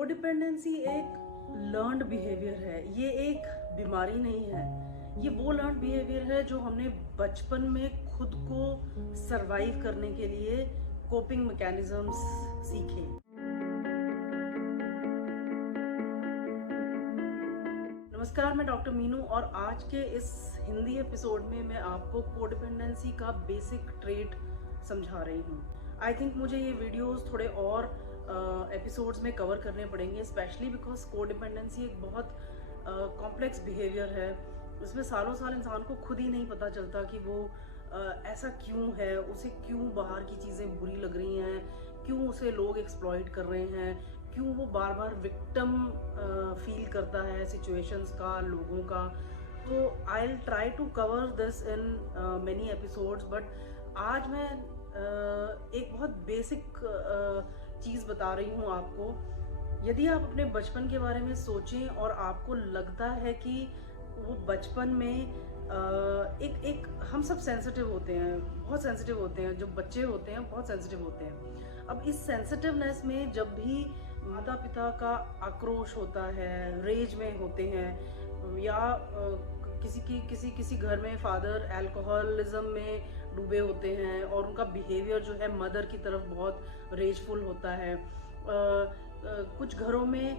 Codependency एक learned behaviour है, ये एक बीमारी नहीं है। ये वो लर्नड बिहेवियर है जो हमने बचपन में खुद को सरवाइव करने के लिए कोपिंग मैकेनिज्म्स सीखे। नमस्कार, मैं डॉक्टर मीनू और आज के इस हिंदी एपिसोड में मैं आपको कोडिपेंडेंसी का बेसिक ट्रेट समझा रही हूँ। आई थिंक मुझे ये वीडियोस थोड़े और एपिसोड्स में कवर करने पड़ेंगे, स्पेशली बिकॉज कोडिपेंडेंसी एक बहुत कॉम्प्लेक्स बिहेवियर है। इसमें सालों साल इंसान को खुद ही नहीं पता चलता कि वो ऐसा क्यों है, उसे क्यों बाहर की चीज़ें बुरी लग रही हैं, क्यों उसे लोग एक्सप्लॉइट कर रहे हैं, क्यों वो बार बार विक्टिम फील करता है सिचुएशंस का, लोगों का। तो I will try to cover this in many episodes, but आज मैं एक बहुत बेसिक चीज़ बता रही हूँ आपको। यदि आप अपने बचपन के बारे में सोचें और आपको लगता है कि वो बचपन में एक हम सब सेंसिटिव होते हैं, बहुत सेंसिटिव होते हैं, जो बच्चे होते हैं बहुत सेंसिटिव होते हैं। अब इस सेंसिटिवनेस में जब भी माता पिता का आक्रोश होता है, रेज में होते हैं, या किसी घर में फादर अल्कोहलिज्म में डूबे होते हैं और उनका बिहेवियर जो है मदर की तरफ बहुत रेजफुल होता है। कुछ घरों में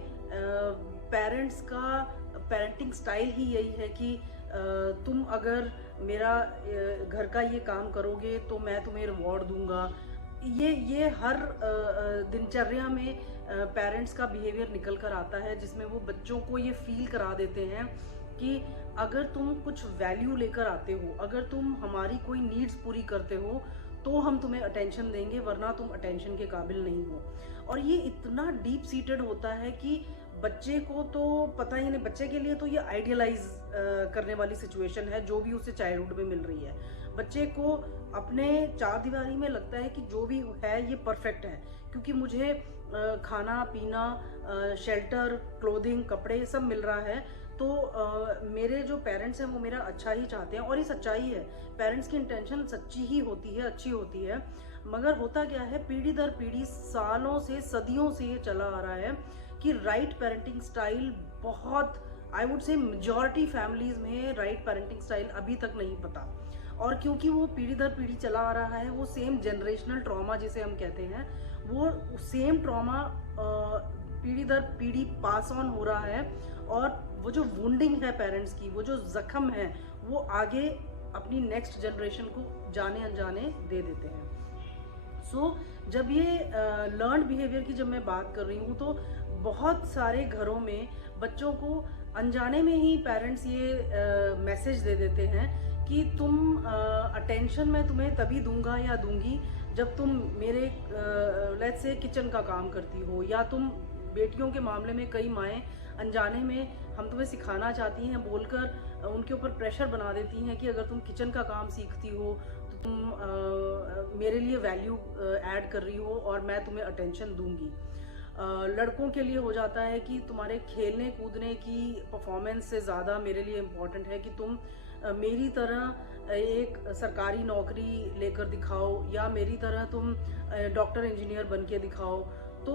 पेरेंट्स का पेरेंटिंग स्टाइल ही यही है कि तुम अगर मेरा घर का ये काम करोगे तो मैं तुम्हें रिवॉर्ड दूंगा। ये हर दिनचर्या में पेरेंट्स का बिहेवियर निकल कर आता है, जिसमें वो बच्चों को ये फील करा देते हैं कि अगर तुम कुछ वैल्यू लेकर आते हो, अगर तुम हमारी कोई नीड्स पूरी करते हो तो हम तुम्हें अटेंशन देंगे, वरना तुम अटेंशन के काबिल नहीं हो। और ये इतना डीप सीटेड होता है कि बच्चे को तो पता ही नहीं, बच्चे के लिए तो ये आइडियलाइज करने वाली सिचुएशन है जो भी उसे चाइल्डहुड में मिल रही है। बच्चे को अपने चार दीवारी में लगता है कि जो भी है ये परफेक्ट है, क्योंकि मुझे खाना पीना, शेल्टर, क्लोथिंग, कपड़े सब मिल रहा है, तो मेरे जो पेरेंट्स हैं वो मेरा अच्छा ही चाहते हैं। और ये सच्चाई है, पेरेंट्स की इंटेंशन सच्ची ही होती है, अच्छी होती है। मगर होता क्या है, पीढ़ी दर पीढ़ी, सालों से, सदियों से ये चला आ रहा है कि राइट पेरेंटिंग स्टाइल बहुत, I would say majority families में राइट पेरेंटिंग स्टाइल अभी तक नहीं पता। और क्योंकि वो पीढ़ी दर पीढ़ी चला आ रहा है, वो सेम जनरेशनल ट्रॉमा जिसे हम कहते हैं, वो सेम ट्रॉमा पीढ़ी दर पीढ़ी पास ऑन हो रहा है। और वो जो वुंडिंग है पेरेंट्स की, वो जो जख्म है, वो आगे अपनी नेक्स्ट जनरेशन को जाने अनजाने दे देते हैं। जब ये लर्नड बिहेवियर की जब मैं बात कर रही हूँ, तो बहुत सारे घरों में बच्चों को अनजाने में ही पेरेंट्स ये मैसेज दे देते हैं कि तुम अटेंशन मैं तुम्हें तभी दूंगा या दूंगी जब तुम मेरे लेट्स से किचन का काम करती हो, या तुम बेटियों के मामले में कई माएँ अनजाने में हम तुम्हें सिखाना चाहती हैं बोलकर उनके ऊपर प्रेशर बना देती हैं कि अगर तुम किचन का काम सीखती हो तो तुम मेरे लिए वैल्यू ऐड कर रही हो और मैं तुम्हें अटेंशन दूंगी। लड़कों के लिए हो जाता है कि तुम्हारे खेलने कूदने की परफॉर्मेंस से ज़्यादा मेरे लिए इम्पॉर्टेंट है कि तुम मेरी तरह एक सरकारी नौकरी लेकर दिखाओ, या मेरी तरह तुम डॉक्टर इंजीनियर बन के दिखाओ। तो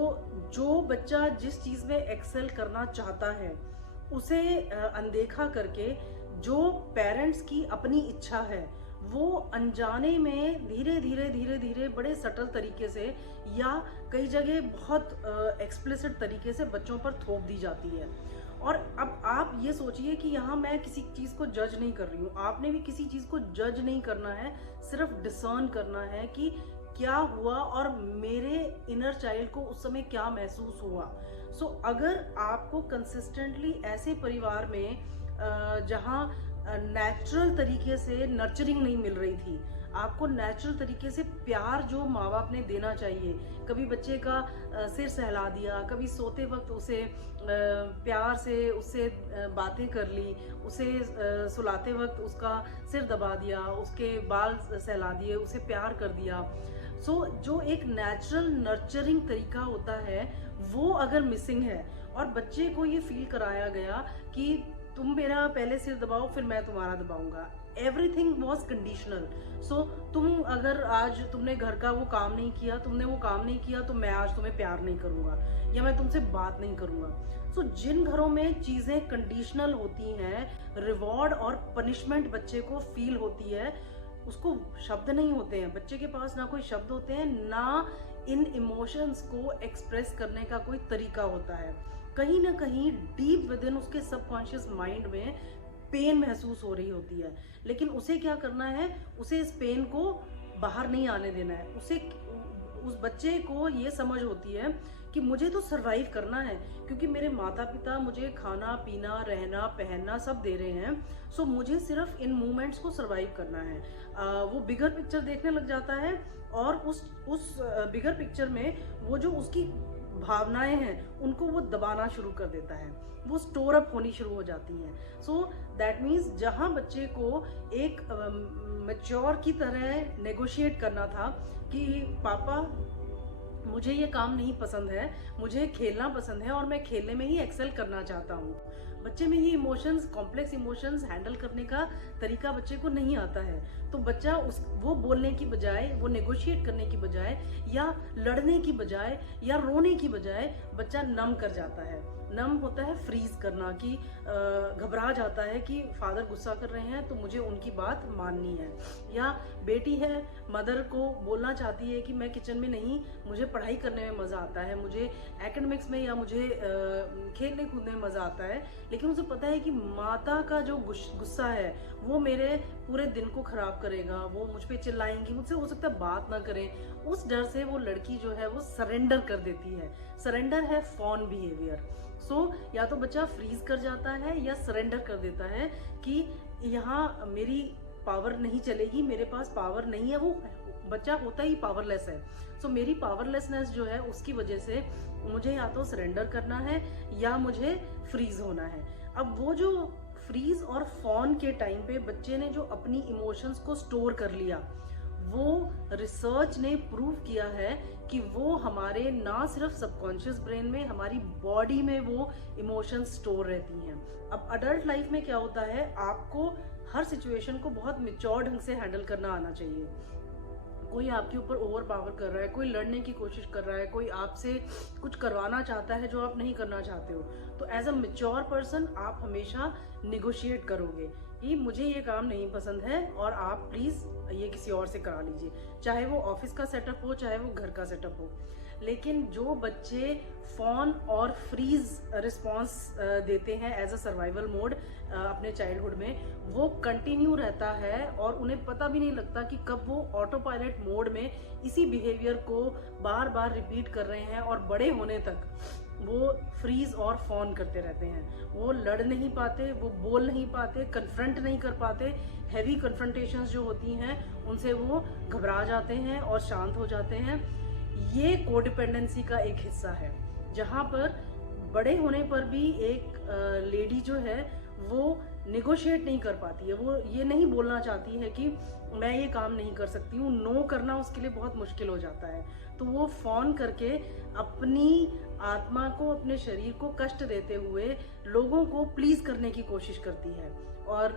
जो बच्चा जिस चीज़ में एक्सेल करना चाहता है उसे अनदेखा करके जो पेरेंट्स की अपनी इच्छा है वो अनजाने में धीरे धीरे बड़े सटल तरीके से, या कई जगह बहुत एक्सप्लिसिट तरीके से बच्चों पर थोप दी जाती है। और अब आप ये सोचिए कि यहाँ मैं किसी चीज़ को जज नहीं कर रही हूँ, आपने भी किसी चीज़ को जज नहीं करना है, सिर्फ डिसर्न करना है कि क्या हुआ और मेरे इनर चाइल्ड को उस समय क्या महसूस हुआ। अगर आपको कंसिस्टेंटली ऐसे परिवार में जहाँ नेचुरल तरीके से नर्चरिंग नहीं मिल रही थी, आपको नेचुरल तरीके से प्यार जो माँ बाप ने देना चाहिए, कभी बच्चे का सिर सहला दिया, कभी सोते वक्त उसे प्यार से उससे बातें कर ली, उसे सुलाते वक्त उसका सिर दबा दिया, उसके बाल सहला दिए, उसे प्यार कर दिया। जो एक नेचुरल नर्चरिंग तरीका होता है वो अगर मिसिंग है, और बच्चे को ये फील कराया गया कि तुम मेरा पहले सिर दबाओ फिर मैं तुम्हारा दबाऊंगा, एवरीथिंग वॉज कंडीशनल। सो तुम अगर आज तुमने घर का वो काम नहीं किया, तुमने वो काम नहीं किया, तो मैं आज तुम्हें प्यार नहीं करूंगा या मैं तुमसे बात नहीं करूंगा। सो जिन घरों में चीजें कंडीशनल होती हैं, रिवॉर्ड और पनिशमेंट बच्चे को फील होती है, उसको शब्द नहीं होते हैं, बच्चे के पास ना कोई शब्द होते हैं, ना इन इमोशंस को एक्सप्रेस करने का कोई तरीका होता है। कहीं ना कहीं डीप विद इन उसके सबकॉन्शियस माइंड में पेन महसूस हो रही होती है, लेकिन उसे क्या करना है, उसे इस पेन को बाहर नहीं आने देना है। उसे, उस बच्चे को ये समझ होती है कि मुझे तो सरवाइव करना है, क्योंकि मेरे माता पिता मुझे खाना पीना रहना पहनना सब दे रहे हैं। सो मुझे सिर्फ इन मोमेंट्स को सरवाइव करना है। वो बिगर पिक्चर देखने लग जाता है और उस बिगर पिक्चर में वो जो उसकी भावनाएं हैं उनको वो दबाना शुरू कर देता है, वो स्टोर अप होनी शुरू हो जाती हैं। सो दैट मीन्स जहाँ बच्चे को एक मैच्योर की तरह नेगोशिएट करना था कि पापा मुझे ये काम नहीं पसंद है, मुझे खेलना पसंद है और मैं खेलने में ही एक्सेल करना चाहता हूँ। बच्चे में ये इमोशंस, कॉम्प्लेक्स इमोशंस हैंडल करने का तरीका बच्चे को नहीं आता है। तो बच्चा वो बोलने की बजाय, वो नेगोशिएट करने की बजाय या लड़ने की बजाय या रोने की बजाय बच्चा नम कर जाता है। नम होता है फ्रीज करना, कि घबरा जाता है कि फादर गुस्सा कर रहे हैं तो मुझे उनकी बात माननी है। या बेटी है, मदर को बोलना चाहती है कि मैं किचन में नहीं, मुझे पढ़ाई करने में मज़ा आता है, मुझे एकेडमिक्स में या मुझे खेलने कूदने में मज़ा आता है, लेकिन उसे पता है कि माता का जो गुस्सा है वो मेरे पूरे दिन को ख़राब करेगा, वो मुझ पर चिल्लाएंगी, मुझसे हो सकता है बात ना करें। उस डर से वो लड़की जो है वो सरेंडर कर देती है। सरेंडर है फॉन बिहेवियर। सो या तो बच्चा फ्रीज कर जाता है या सरेंडर कर देता है कि यहाँ मेरी पावर नहीं चलेगी, मेरे पास पावर नहीं है। वो बच्चा होता ही पावरलेस है। सो मेरी पावरलेसनेस जो है उसकी वजह से मुझे या तो सरेंडर करना है या मुझे फ्रीज होना है। अब वो जो फ्रीज और फॉन के टाइम पे बच्चे ने जो अपनी इमोशंस को स्टोर कर लिया, वो रिसर्च ने प्रूव किया है कि वो हमारे ना सिर्फ सबकॉन्शियस ब्रेन में, हमारी बॉडी में वो इमोशंस स्टोर रहती हैं। अब अडल्ट लाइफ में क्या होता है, आपको हर सिचुएशन को बहुत मैच्योर ढंग से हैंडल करना आना चाहिए। कोई आपके ऊपर ओवर पावर कर रहा है, कोई लड़ने की कोशिश कर रहा है, कोई आपसे कुछ करवाना चाहता है जो आप नहीं करना चाहते हो, तो एज अ मैच्योर पर्सन आप हमेशा निगोशिएट करोगे कि मुझे ये काम नहीं पसंद है और आप प्लीज ये किसी और से करा लीजिए, चाहे वो ऑफिस का सेटअप हो चाहे वो घर का सेटअप हो। लेकिन जो बच्चे फॉन और फ्रीज रिस्पॉन्स देते हैं एज अ सर्वाइवल मोड अपने चाइल्डहुड में, वो कंटिन्यू रहता है और उन्हें पता भी नहीं लगता कि कब वो ऑटो पायलट मोड में इसी बिहेवियर को बार बार रिपीट कर रहे हैं और बड़े होने तक वो फ्रीज और फॉन करते रहते हैं। वो लड़ नहीं पाते, वो बोल नहीं पाते, कन्फ्रंट नहीं कर पाते। हैवी कन्फ्रंटेशंस जो होती हैं उनसे वो घबरा जाते हैं और शांत हो जाते हैं। ये कोडिपेंडेंसी का एक हिस्सा है, जहाँ पर बड़े होने पर भी एक लेडी जो है वो निगोशिएट नहीं कर पाती है। वो ये नहीं बोलना चाहती है कि मैं ये काम नहीं कर सकती हूँ, नो करना उसके लिए बहुत मुश्किल हो जाता है। तो वो फोन करके अपनी आत्मा को, अपने शरीर को कष्ट देते हुए लोगों को प्लीज करने की कोशिश करती है। और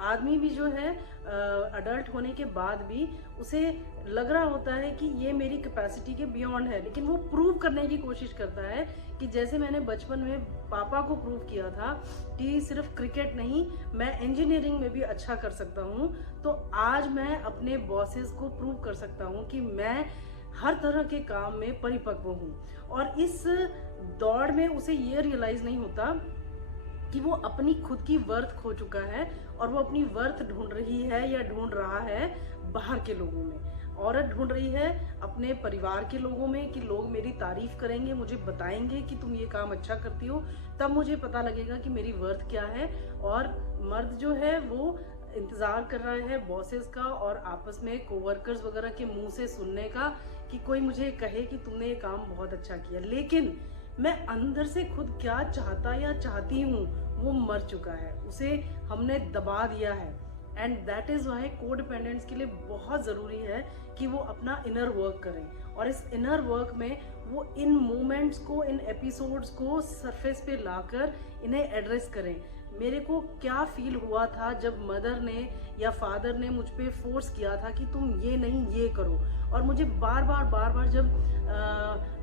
आदमी भी जो है अडल्ट होने के बाद भी उसे लग रहा होता है कि ये मेरी कैपेसिटी के बियॉन्ड है, लेकिन वो प्रूव करने की कोशिश करता है कि जैसे मैंने बचपन में पापा को प्रूव किया था कि सिर्फ क्रिकेट नहीं, मैं इंजीनियरिंग में भी अच्छा कर सकता हूँ, तो आज मैं अपने बॉसेस को प्रूव कर सकता हूँ कि मैं हर तरह के काम में परिपक्व हूँ। और इस दौड़ में उसे ये रियलाइज नहीं होता कि वो अपनी खुद की वर्थ खो चुका है और वो अपनी वर्थ ढूंढ रही है या ढूंढ रहा है बाहर के लोगों में। औरत ढूंढ रही है अपने परिवार के लोगों में कि लोग मेरी तारीफ करेंगे, मुझे बताएंगे कि तुम ये काम अच्छा करती हो, तब मुझे पता लगेगा कि मेरी वर्थ क्या है। और मर्द जो है वो इंतजार कर रहा है बॉसेस का और आपस में कोवर्कर्स वगैरह के मुंह से सुनने का कि कोई मुझे कहे कि तुमने ये काम बहुत अच्छा किया। लेकिन मैं अंदर से खुद क्या चाहता या चाहती हूँ वो मर चुका है, उसे हमने दबा दिया है। एंड दैट इज वाई कोडिपेंडेंट्स के लिए बहुत ज़रूरी है कि वो अपना इनर वर्क करें, और इस इनर वर्क में वो इन मोमेंट्स को, इन एपिसोड्स को सरफेस पे लाकर इन्हें एड्रेस करें। मेरे को क्या फील हुआ था जब मदर ने या फादर ने मुझ पे फोर्स किया था कि तुम ये नहीं ये करो, और मुझे बार बार जब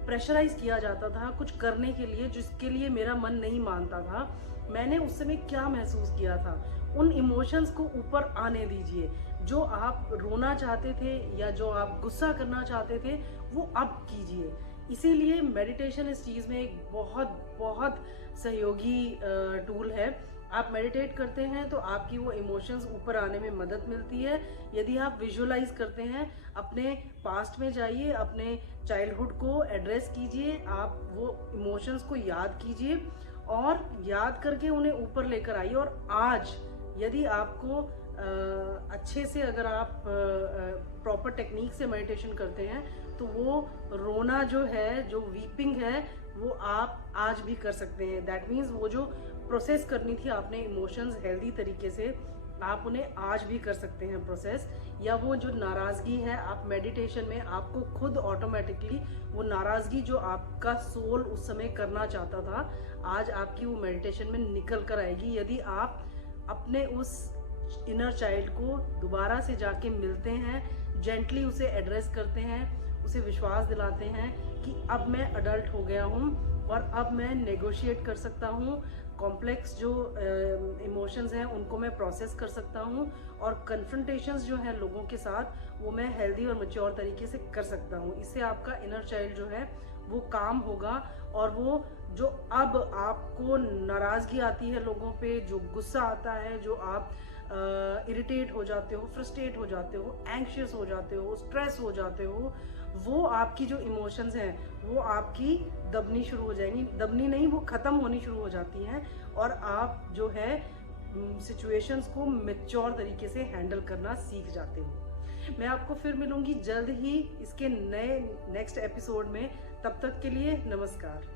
प्रेशराइज किया जाता था कुछ करने के लिए जिसके लिए मेरा मन नहीं मानता था, मैंने उस समय क्या महसूस किया था। उन इमोशंस को ऊपर आने दीजिए। जो आप रोना चाहते थे या जो आप गुस्सा करना चाहते थे वो अब कीजिए। इसीलिए मेडिटेशन इस चीज़ में एक बहुत बहुत सहयोगी टूल है। आप मेडिटेट करते हैं तो आपकी वो इमोशंस ऊपर आने में मदद मिलती है। यदि आप विजुअलाइज करते हैं, अपने पास्ट में जाइए, अपने चाइल्डहुड को एड्रेस कीजिए, आप वो इमोशंस को याद कीजिए और याद करके उन्हें ऊपर लेकर आइए। और आज यदि आपको अच्छे से, अगर आप प्रॉपर टेक्निक से मेडिटेशन करते हैं तो वो रोना जो है, जो वीपिंग है, वो आप आज भी कर सकते हैं। दैट मीन्स वो जो प्रोसेस करनी थी आपने इमोशंस हेल्दी तरीके से, आप उन्हें आज भी कर सकते हैं प्रोसेस। या वो जो नाराज़गी है, आप मेडिटेशन में आपको खुद ऑटोमेटिकली वो नाराज़गी जो आपका सोल उस समय करना चाहता था, आज आपकी वो मेडिटेशन में निकल कर आएगी। यदि आप अपने उस इनर चाइल्ड को दोबारा से जाके मिलते हैं, जेंटली उसे एड्रेस करते हैं, उसे विश्वास दिलाते हैं कि अब मैं अडल्ट हो गया हूँ और अब मैं नेगोशिएट कर सकता हूँ, कॉम्प्लेक्स जो इमोशंस हैं उनको मैं प्रोसेस कर सकता हूँ, और कन्फ्रंटेशंस जो हैं लोगों के साथ वो मैं हेल्दी और मैच्योर तरीके से कर सकता हूँ। इससे आपका इनर चाइल्ड जो है वो काम होगा, और वो जो अब आपको नाराज़गी आती है लोगों पे, जो गुस्सा आता है, जो आप इरिटेट हो जाते हो, फ्रस्ट्रेट हो जाते हो, एंग्शियस हो जाते हो, स्ट्रेस हो जाते हो, वो आपकी जो इमोशंस हैं वो आपकी दबनी शुरू हो जाएंगी। दबनी नहीं, वो ख़त्म होनी शुरू हो जाती हैं, और आप जो है सिचुएशंस को मैच्योर तरीके से हैंडल करना सीख जाते हो। मैं आपको फिर मिलूंगी जल्द ही इसके नए नेक्स्ट एपिसोड में। तब तक के लिए नमस्कार।